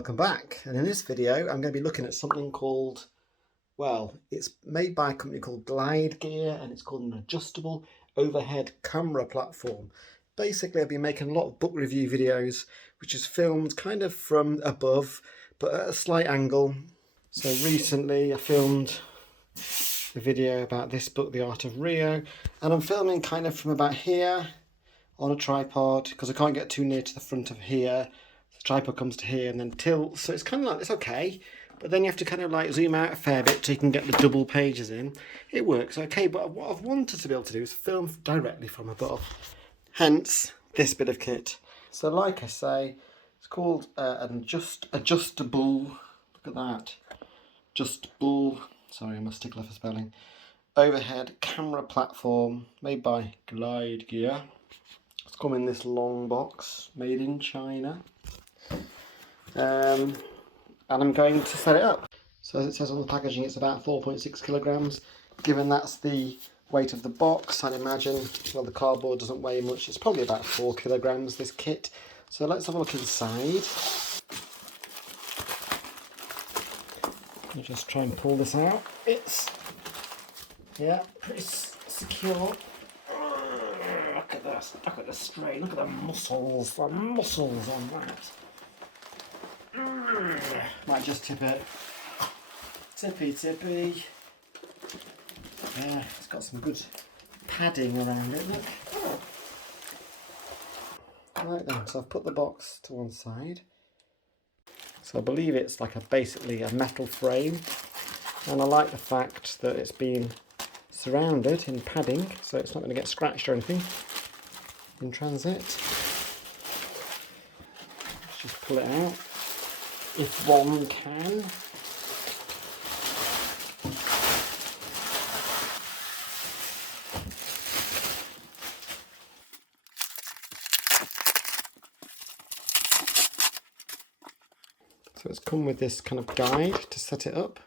Welcome back, and in this video I'm going to be looking at something called, well, it's made by a company called Glide Gear, and it's called an adjustable overhead camera platform. Basically I've been making a lot of book review videos which is filmed kind of from above but at a slight angle. So recently I filmed a video about this book, The Art of Rio, and I'm filming kind of from about here on a tripod because I can't get too near to the front of here. The tripod comes to here and then tilts, so it's kind of like, it's okay, but then you have to kind of like zoom out a fair bit so you can get the double pages in. It works okay, but what I've wanted to be able to do is film directly from above, hence this bit of kit. So like I say, it's called an adjustable, look at that, adjustable, sorry I'm a stickler for spelling, overhead camera platform made by Glide Gear. It's come in this long box, made in China. And I'm going to set it up. So as it says on the packaging, it's about 4.6 kilograms. Given that's the weight of the box, I'd imagine, well, the cardboard doesn't weigh much. It's probably about 4 kilograms, this kit. So let's have a look inside. I'll just try and pull this out. It's, yeah, pretty secure. Look at this, look at the strain, look at the muscles on that. Might just tip it. Tippy. Yeah, it's got some good padding around it, look. Right then, so I've put the box to one side. So I believe it's like basically a metal frame, and I like the fact that it's been surrounded in padding, so it's not going to get scratched or anything in transit. Let's just pull it out, if one can. So it's come with this kind of guide to set it up.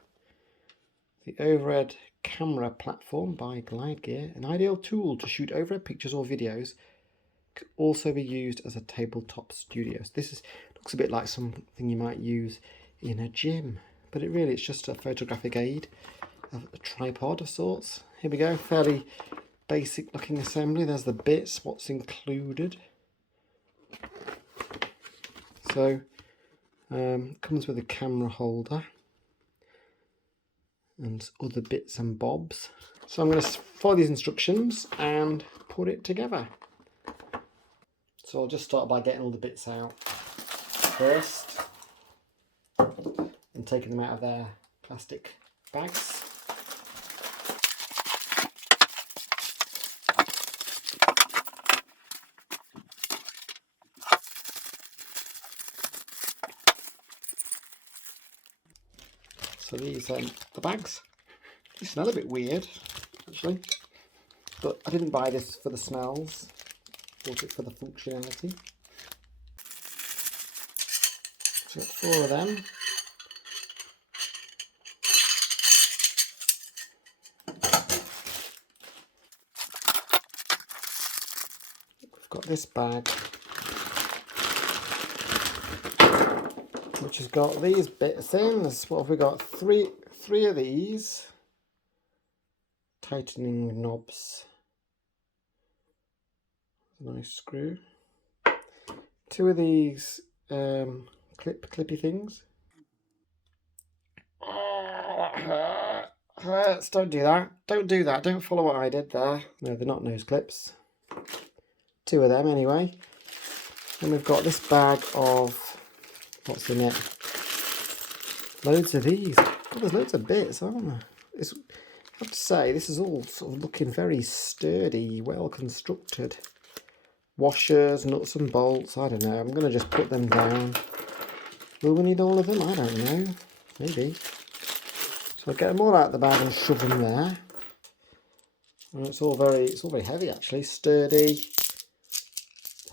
The overhead camera platform by Glide Gear, an ideal tool to shoot overhead pictures or videos, could also be used as a tabletop studio. So this looks a bit like something you might use in a gym, but it's just a photographic aid, a tripod of sorts. Here we go, fairly basic looking assembly. There's the bits, what's included. So comes with a camera holder and other bits and bobs. So I'm going to follow these instructions and put it together. So I'll just start by getting all the bits out first and taking them out of their plastic bags. So these are the bags. They smell a bit weird, actually, but I didn't buy this for the smells, bought it for the functionality. So got 4 of them. We've got this bag, which has got these bits in. What have we got? Three of these tightening knobs. Nice screw. 2 of these clippy things. Oh, that hurts. Don't do that. Don't do that. Don't follow what I did there. No, they're not nose clips. 2 of them anyway. And we've got this bag of, what's in it? Loads of these. Oh, there's loads of bits, aren't there? I have to say, this is all sort of looking very sturdy, well constructed. Washers, nuts and bolts, I don't know. I'm going to just put them down. Will we need all of them? I don't know. Maybe. So I'll get them all out of the bag and shove them there. And it's all very heavy actually. Sturdy,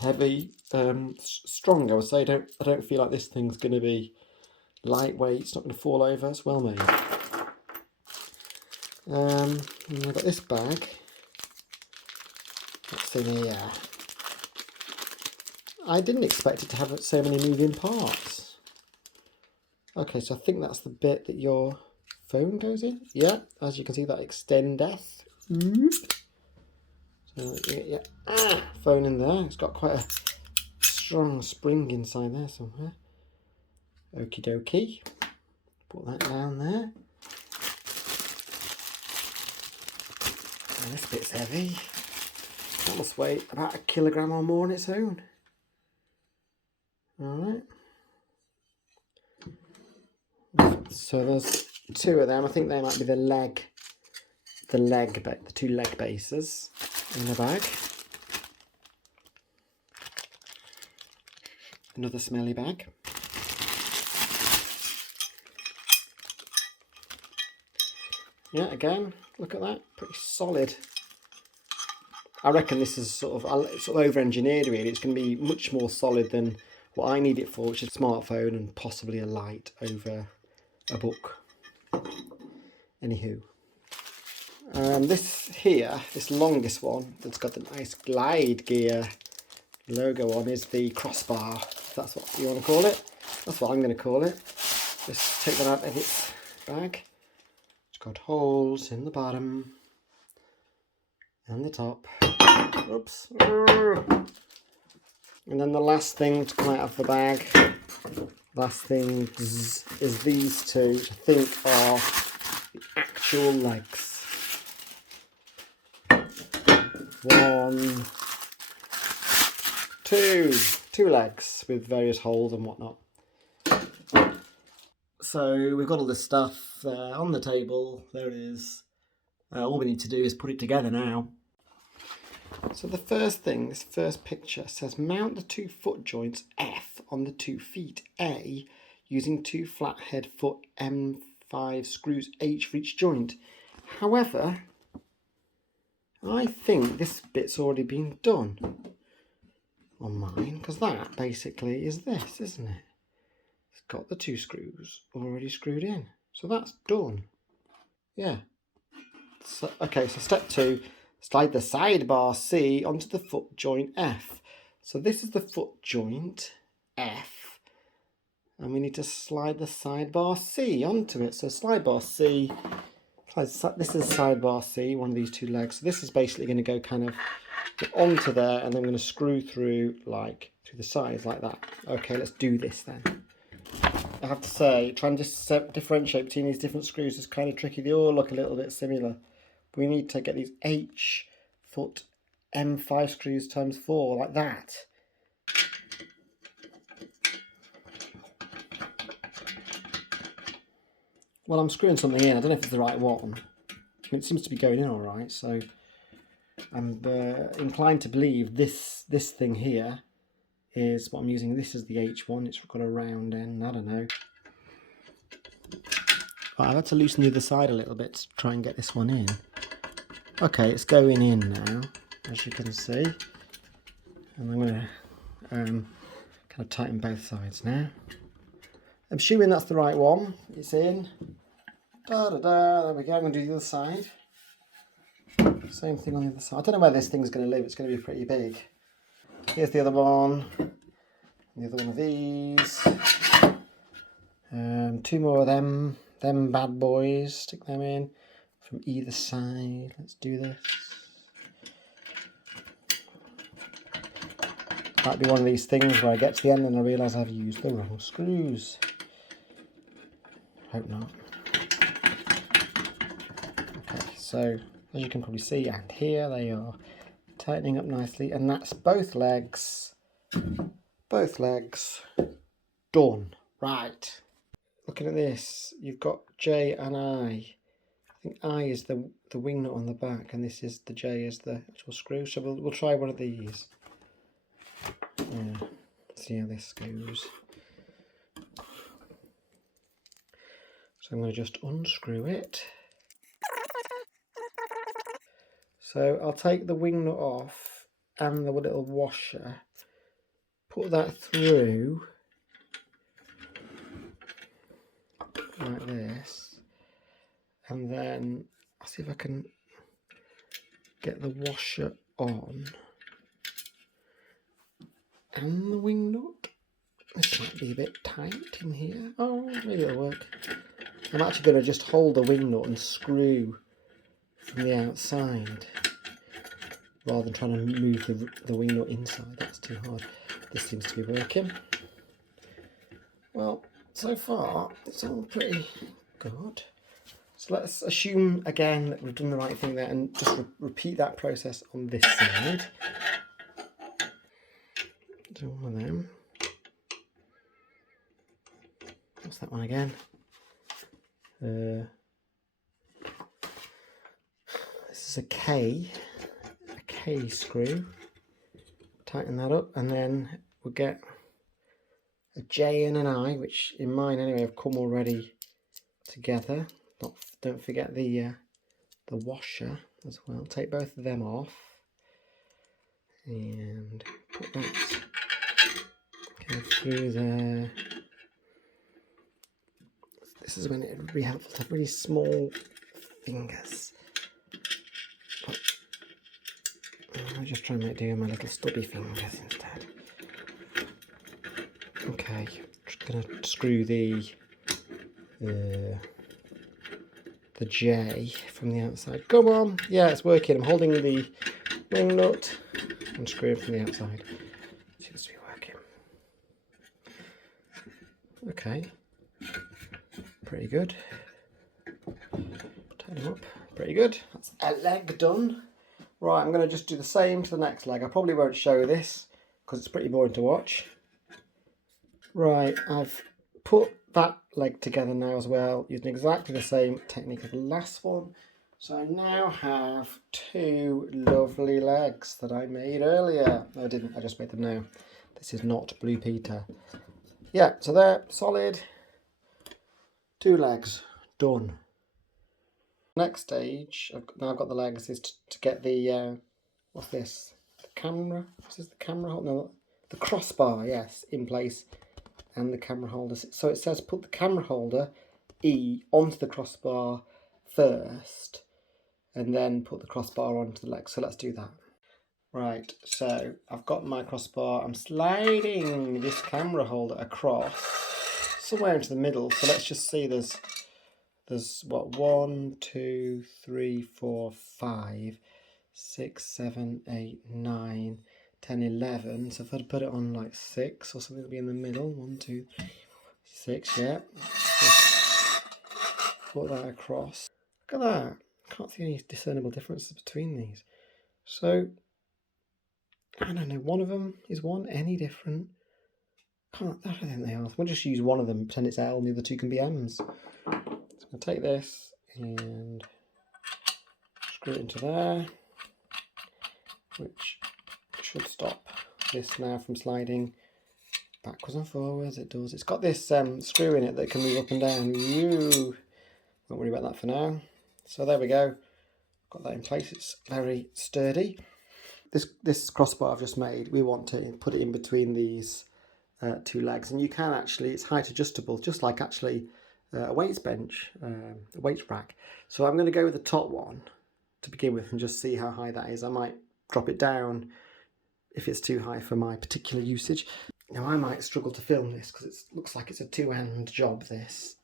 heavy, strong I would say. I don't feel like this thing's going to be lightweight. It's not going to fall over. It's well made. And I've got this bag. What's in here? I didn't expect it to have so many moving parts. Okay, so I think that's the bit that your phone goes in. Yeah, as you can see, that extendeth. So yeah, phone in there. It's got quite a strong spring inside there somewhere. Okie dokie. Put that down there. And this bit's heavy. That must weigh about 1 kilogram or more on its own. Alright. So there's 2 of them. I think they might be the two leg bases in the bag. Another smelly bag. Yeah, again, look at that, pretty solid. I reckon this is sort of over-engineered really. It's going to be much more solid than what I need it for, which is a smartphone and possibly a light over a book. Anywho. This here, this longest one, that's got the nice glide gear logo on, is the crossbar, if that's what you want to call it. That's what I'm going to call it. Just take that out of its bag. It's got holes in the bottom and the top. Oops. And then the last thing to come out of the bag, last thing is these two, which I think are the actual legs. 1, 2 legs with various holes and whatnot. So we've got all this stuff there on the table. There it is. All we need to do is put it together now. So the first thing, this first picture says mount the 2 foot joints F on the 2 feet A using 2 flathead foot M5 screws H for each joint. However, I think this bit's already been done on mine, because that basically is this, isn't it? It's got the 2 screws already screwed in. So that's done. Yeah. So, okay, so step 2, slide the sidebar C onto the foot joint F. So this is the foot joint F, and we need to slide the sidebar C onto it. So slide bar C, this is sidebar C, one of these 2 legs. So this is basically going to go kind of onto there, and then I'm going to screw through like through the sides like that. Okay, let's do this then. I have to say, trying to differentiate between these different screws is kind of tricky. They all look a little bit similar. We need to get these H foot M5 screws times 4 like that. Well, I'm screwing something in. I don't know if it's the right one. I mean, it seems to be going in all right, so I'm inclined to believe this thing here is what I'm using. This is the H1. It's got a round end. I don't know. Right, I've had to loosen the other side a little bit to try and get this one in. Okay, it's going in now, as you can see. And I'm going to kind of tighten both sides now. I'm assuming that's the right one. It's in. There we go. I'm going to do the other side. Same thing on the other side. I don't know where this thing's going to live. It's going to be pretty big. Here's the other one. The other one of these. 2 more of them. Them bad boys. Stick them in from either side. Let's do this. Might be one of these things where I get to the end and I realise I've used the wrong screws. Hope not. Okay, so as you can probably see, and here they are tightening up nicely, and that's both legs. Both legs done. Right. Looking at this, you've got J and I. I think I is the wing nut on the back, and this is the J is the actual screw. So we'll try one of these. Yeah. See how this goes. So I'm going to just unscrew it. So I'll take the wing nut off and the little washer, put that through like this, and then I'll see if I can get the washer on and the wing nut. This might be a bit tight in here. Oh, maybe it'll work. I'm actually going to just hold the wing nut and screw from the outside rather than trying to move the wing nut inside. That's too hard. This seems to be working. Well, so far it's all pretty good. So let's assume again that we've done the right thing there and just repeat that process on this side. Do one of them. What's that one again? This is a K screw. Tighten that up, and then we'll get a J and an I, which in mine anyway have come already together. Don't forget the washer as well. Take both of them off and put that through there. This is when it would be helpful to have really small fingers. I'll just try and do my little stubby fingers instead. Okay, just gonna screw the J from the outside. Come on, yeah, it's working. I'm holding the wing nut and screwing from the outside. Seems to be working. Okay, pretty good. Tighten them up. Pretty good. That's a leg done. Right, I'm going to just do the same to the next leg. I probably won't show this because it's pretty boring to watch. Right, I've put that leg together now as well, using exactly the same technique as the last one. So I now have two lovely legs that I made earlier. No, I didn't, I just made them now. This is not Blue Peter. Yeah, so they're solid. Two legs, done. Next stage, now I've got the legs, is to get the, what's this? The camera? What's this, the camera holder? No, the crossbar, yes, in place. And the camera holder. So it says put the camera holder, E, onto the crossbar first. And then put the crossbar onto the legs. So let's do that. Right, so I've got my crossbar. I'm sliding this camera holder across somewhere into the middle. So let's just see, there's what, 1, 2, 3, 4, 5, 6, 7, 8, 9, 10, 11. So if I'd put it on like 6 or something, it'll be in the middle. 1, 2, 3, 6, yeah. Just put that across. Look at that. Can't see any discernible differences between these. So, I don't know, one of them, is one any different? I don't think they are. We'll just use one of them, pretend it's L, and the other two can be M's. So I'll take this and screw it into there, which should stop this now from sliding backwards and forwards. It does. It's got this screw in it that can move up and down. Woo! Won't worry about that for now. So there we go. Got that in place. It's very sturdy. This crossbar I've just made, we want to put it in between these two legs, and you can actually, it's height adjustable, just like actually a weights bench, a weights rack. So I'm going to go with the top one to begin with and just see how high that is. I might drop it down if it's too high for my particular usage. Now I might struggle to film this because it looks like it's a two-hand job, this.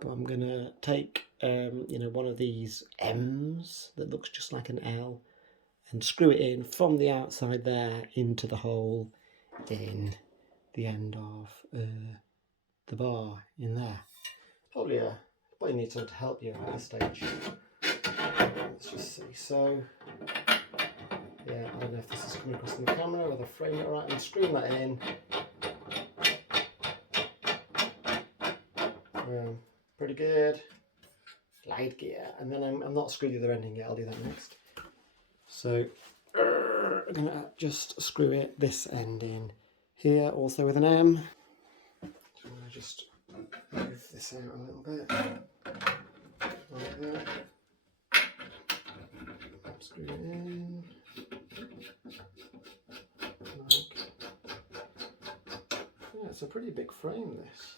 But I'm going to take you know, one of these M's that looks just like an L and screw it in from the outside there into the hole in the end of the bar in there. Probably need someone to help you at this stage. Let's just see. So yeah, I don't know if this is coming across in the camera, whether frame it right, and screwing that in. Pretty good. Glide gear, and then I'm not screwed the other ending yet. I'll do that next. So I'm gonna just screw this end in here, also with an M. So I'm gonna just move this out a little bit, like that. Screw it in. Yeah, it's a pretty big frame, this.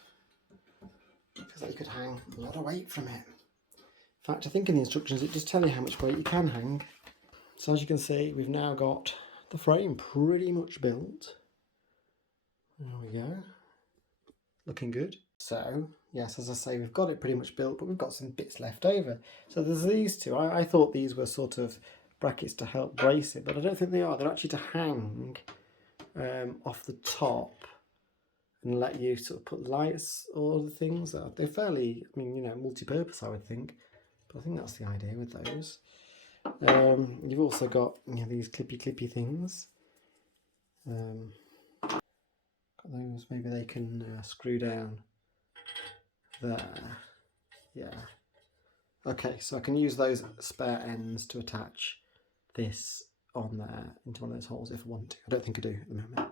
Feels like you could hang a lot of weight from it. In fact, I think in the instructions it just tells you how much weight you can hang. So as you can see, we've now got the frame pretty much built. There we go. Looking good. So, yes, as I say, we've got it pretty much built, but we've got some bits left over. So there's these two. I thought these were sort of brackets to help brace it, but I don't think they are. They're actually to hang off the top and let you sort of put lights or other things. They're fairly, I mean, you know, multi-purpose, I would think. But I think that's the idea with those. You've also got, you know, these clippy things. Got those. Maybe they can screw down there. Yeah. Okay, so I can use those spare ends to attach this on there into one of those holes if I want to. I don't think I do at the moment.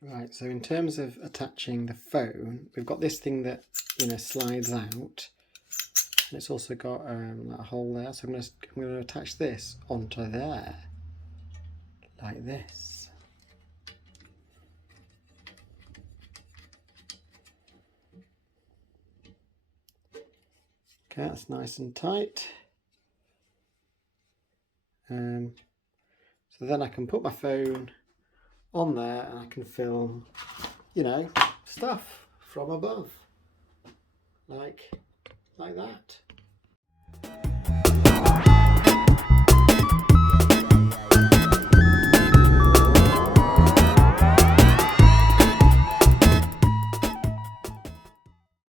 Right, so in terms of attaching the phone, we've got this thing that, you know, slides out. It's also got that hole there, so I'm going to attach this onto there, like this. Okay, that's nice and tight. So then I can put my phone on there and I can film, you know, stuff from above, like that.